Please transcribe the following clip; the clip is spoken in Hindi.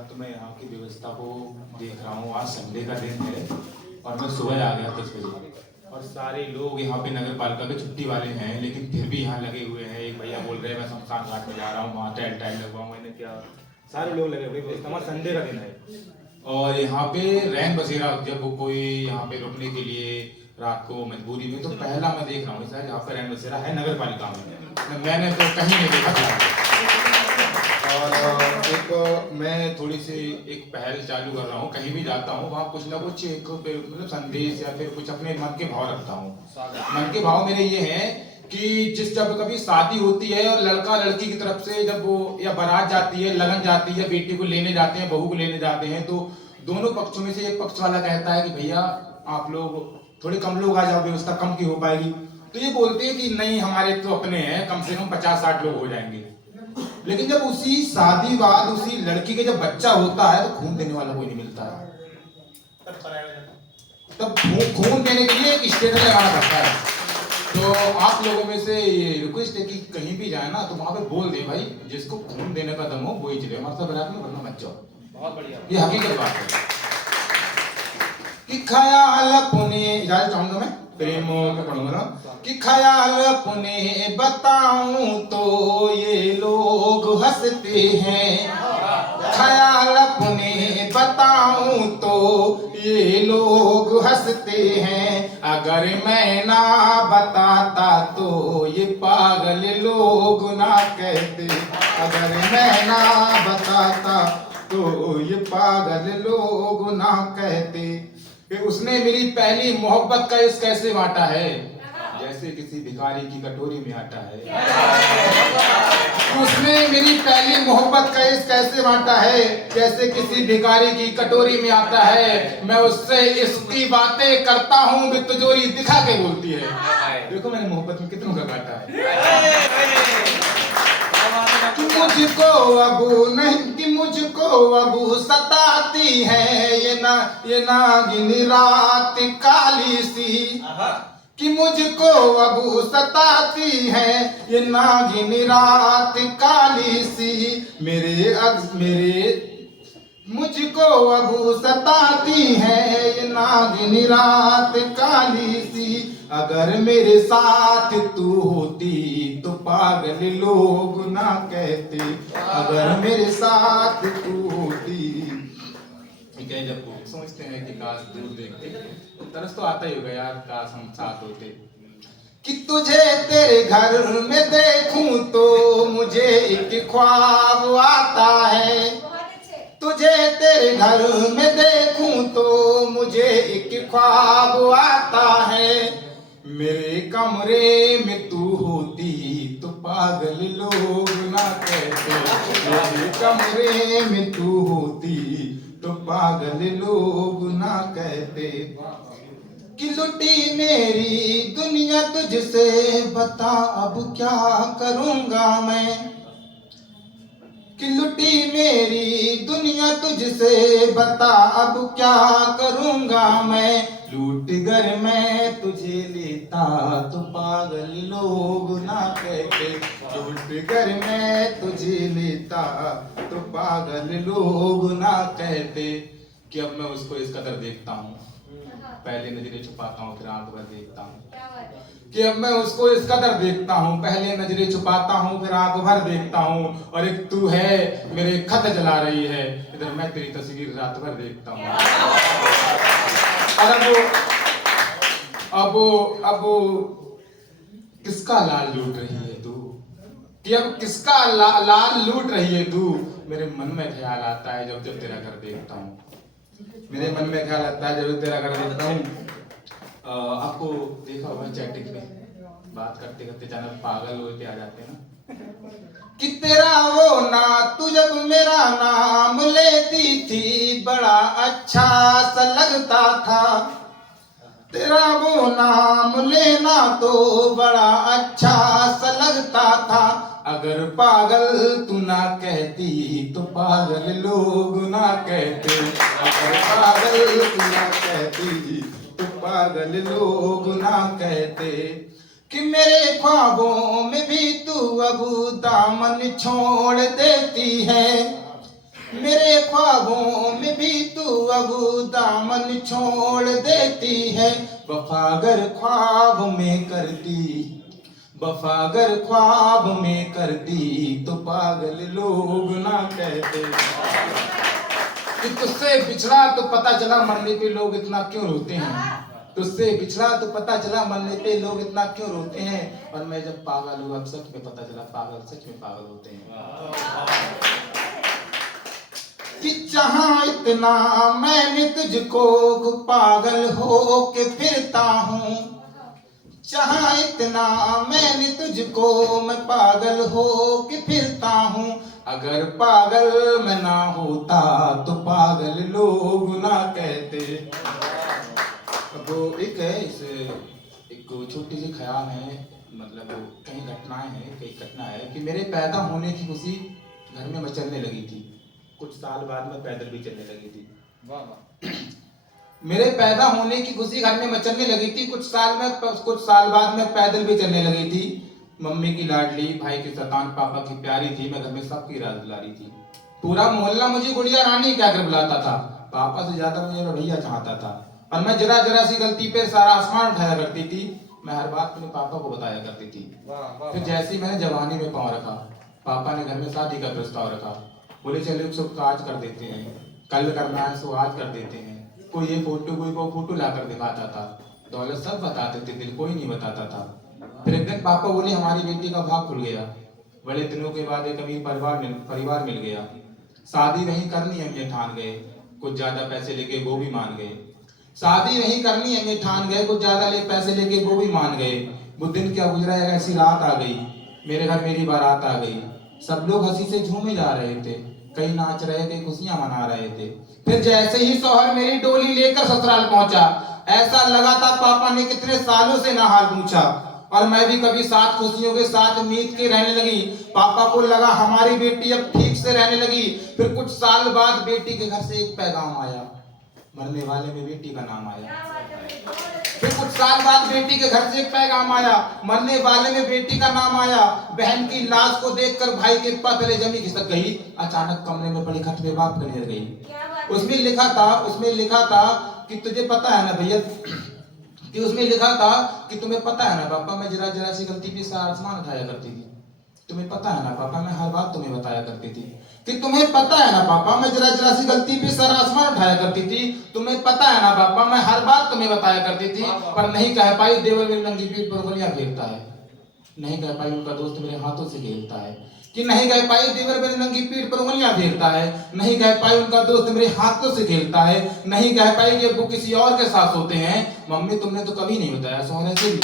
तो मैं यहाँ की व्यवस्था को देख रहा हूँ। आज संडे का दिन है और मैं सुबह आ गया 10 बजे और सारे लोग यहाँ पे नगर पालिका के छुट्टी वाले हैं, लेकिन फिर भी यहाँ लगे हुए हैं। एक भैया बोल रहे हैं मैं शमशान घाट में जा रहा हूँ, वहाँ टाइल टाइल लगवाऊँ। मैंने क्या, सारे लोग लगे हुए व्यवस्था। हमारा संडे का दिन है और यहाँ पे रैन बसेरा, जब कोई यहाँ पे रुकने के लिए रात को मजबूरी में, तो पहला मैं देख रहा हूँ सर यहाँ पे रैन बसेरा है नगर पालिका में। मैंने तो कहीं नहीं देखा था। और एक मैं थोड़ी सी एक पहल चालू कर रहा हूँ, कहीं भी जाता हूँ वहाँ कुछ ना कुछ एक मतलब संदेश या फिर कुछ अपने मन के भाव रखता हूँ। मन के भाव मेरे ये हैं कि जब कभी शादी होती है और लड़का लड़की की तरफ से जब वो या बारात जाती है, लगन जाती है, बेटी को लेने जाते हैं, बहू को लेने जाते हैं, तो दोनों पक्षों में से एक पक्ष वाला कहता है कि भैया आप लोग थोड़े कम लोग आ जाओ, व्यवस्था कम की हो पाएगी। तो ये बोलते हैं कि नहीं हमारे तो अपने हैं, कम से कम 50-60 लोग हो जाएंगे। लेकिन जब उसी शादी बाद उसी लड़की के जब बच्चा होता है तो खून देने वाला कोई नहीं मिलता है। तब खून देने के लिए एक स्टेटस लगाना पड़ता है। तो आप लोगों में से ये रिक्वेस्ट है कि कहीं भी जाए ना तो वहां पे बोल दे भाई जिसको खून देने का दम हो वो ही चले, हमारे साथ बरात में, वरना मत जाओ। बहुत बढ़िया, ये हकीकत बात है कि ख्याल अपने इजाजत चाहूंगा मैं प्रेमों में पढ़ूंगा ना कि ख्याल अपने बताऊं तो ये लोग हंसते हैं, ख्याल अपने बताऊं तो ये लोग हंसते हैं, अगर मैं ना बताता तो ये पागल लोग ना कहते, अगर मैं ना बताता तो ये पागल लोग ना कहते। कि उसने मेरी पहली मोहब्बत का इस कैसे बांटा है, जैसे किसी भिखारी की कटोरी में आटा है। उसने मेरी पहली मोहब्बत का इस कैसे बांटा है, जैसे किसी भिखारी की कटोरी में आता है। मैं उससे इसकी बातें करता हूँ भी तिजोरी दिखा के बोलती है। देखो मैंने मोहब्बत में कितनों का काटा है। मुझको अबू नहीं कि मुझको अबू सताती है ये नागिन रात काली सी, कि मुझको अबू सताती है ये नागिन रात काली सी, मेरे मुझको अबू सताती है ये नागिन रात काली सी, अगर मेरे साथ तू होती तो पागल लोग ना कहते, अगर मेरे साथ तू होती। जब सोचते हैं कि काश दूर देखते, तरस तो आता ही होगा यार, काश हम साथ होते। कि तुझे तेरे घर में देखूं तो मुझे एक ख्वाब आता है, तुझे तेरे घर में देखूं तो मुझे एक ख्वाब आता है, मेरे कमरे में तू होती तो पागल लोग ना कहते, मेरे कमरे में तू होती तो पागल लोग ना कहते। कि लुटी मेरी दुनिया तुझसे बता अब क्या करूंगा मैं, कि लुटी मेरी दुनिया तुझसे बता अब क्या करूंगा मैं, लूट कर मैं तुझे लेता तो पागल लोग ना कहते, लूट कर मैं तुझे लेता तो पागल लोग ना कहते। कि अब मैं उसको इस कदर देखता हूँ, पहले नजरें छुपाता हूँ फिर आंख भर देखता हूँ, कि अब मैं उसको इस कदर देखता हूँ, पहले नजरें छुपाता हूँ फिर आंख भर देखता हूँ, और एक तू है मेरे खत जला रही है, इधर मैं तेरी तस्वीर रात भर देखता हूँ। और अब किसका लाल लूट रही है तू, कि अब किसका लाल लूट रही है तू, मेरे मन में ख्याल आता है जब जब तेरा घर देखता हूँ, मेरे मन में ख्याल आता है जब तेरा घर देखता हूँ। आपको देखा होगा चैटिंग पे बात करते करते चैनल पागल होते आ जाते हैं ना, कि तेरा वो ना तू जब मेरा नाम लेती थी बड़ा अच्छा सा लगता था, तेरा वो नाम लेना तो बड़ा अच्छा सा लगता था, अगर पागल तू ना कहती तो पागल लोग ना कहते, अगर पागल तू ना कहती तो पागल लोग ना कहते। कि मेरे ख्वाबों में भी तू अब दामन छोड़ देती है, मेरे ख्वाबों में भी तू अब दामन छोड़ देती है। वफागर ख्वाब में करती, वफागर ख्वाब में करती तो पागल लोग ना कहते। कि तुझसे बिछड़ा तो पता चला मरने पे लोग इतना क्यों रोते हैं। तुझसे बिछड़ा तो पता चला मरने पे लोग इतना क्यों रोते हैं। और मैं जब पागल हुआ सच में पता चला पागल सच में पागल होते हैं। कि चाहा इतना मैंने तुझको पागल हो के फिरता हूँ। चाहा इतना मैंने तुझको मैं पागल हो के फिरता हूँ। अगर पागल मैं ना होता तो पागल लोग ना कहते। वो एक है इस एक छोटी सी ख्याल है, मतलब कई घटनाएं हैं, कई घटना है कि मेरे पैदा होने की खुशी घर में मचलने लगी थी। कुछ साल बाद में पैदल भी चलने लगी थी। वाह वाह। मेरे पैदा होने की खुशी घर में मचलने लगी थी। कुछ साल बाद में पैदल भी चलने लगी थी। मम्मी की लाडली, भाई की सतान, पापा की प्यारी थी। मैं घर में सबकी राज दुलारी थी। पूरा मोहल्ला मुझे गुड़िया रानी क्या कर बुलाता था। पापा से ज्यादा मुझे भैया चाहता था। और मैं जरा जरा सी गलती पे सारा आसमान उठाया करती थी। मैं हर बात अपने पापा को बताया करती थी। फिर जैसे ही मैंने जवानी में पाँव रखा, पापा ने घर में शादी का प्रस्ताव रखा। बोले चलो सब आज कर देते हैं, कल करना है सो आज कर देते हैं। कोई ये फोटो कोई वो फोटो लाकर दिखाता था। दौलत सब बताते थे, दिल कोई नहीं बताता था। फिर एक दिन पापा बोले हमारी बेटी का भाग खुल गया। बड़े दिनों के बाद एक अमीर परिवार मिल गया। शादी नहीं करनी हम ये ठान गए। कुछ ज्यादा पैसे लेके वो भी मान गए। शादी नहीं करनी हम ये ठान गए। कुछ ज्यादा पैसे लेके वो भी मान गए। वो दिन क्या गुजरा है, ऐसी रात आ गई। मेरे घर मेरी बारात आ गई। सब लोग हंसी से झूमे जा रहे थे। कई नाच रहे थे, खुशियां मना रहे थे। फिर जैसे ही शौहर मेरी डोली लेकर ससुराल पहुंचा, ऐसा लगा था पापा ने कितने सालों से ना हाल पूछा। और मैं भी कभी साथ खुशियों के साथ मीत के रहने लगी। पापा को लगा हमारी बेटी अब ठीक से रहने लगी। फिर कुछ साल बाद बेटी के घर से एक पैगाम आया, मरने वाले में बेटी का नाम आया। फिर कुछ साल बाद बेटी के घर से एक पैगाम आया, मरने वाले में बेटी का नाम आया। बहन की लाश को देखकर भाई के पतले जमी खिसक गई। अचानक कमरे में पड़ी खट पे बाप गिर गई। उसमें लिखा था कि तुझे पता है ना भैया, कि उसमें लिखा था कि तुम्हें पता है ना पापा मैं जरा जरा सी गलती पे सारा आसमान उठाया करती थी। तुम्हें पता है ना पापा मैं हर बात तुम्हें बताया करती थी। कि तुम्हें पता है ना पापा मैं जरा जरा सी गलती पे सारा आसमान उठाया करती थी। तुम्हें पता है ना पापा मैं हर बात तुम्हें बताया करती थी। पर नहीं कह पाई देवर मेरी नंगी पीठ पर उंगलियां फेरता है। नहीं कह पाई उनका दोस्त मेरे हाथों से खेलता है। कि नहीं कह पाई देवर मेरी नंगी पीठ पर उंगलियां फेरता है। नहीं कह पाई उनका दोस्त मेरे हाथों से खेलता है। नहीं कह पाई कि वो किसी और के साथ होते हैं। मम्मी तुमने तो कभी नहीं बताया, सोने से भी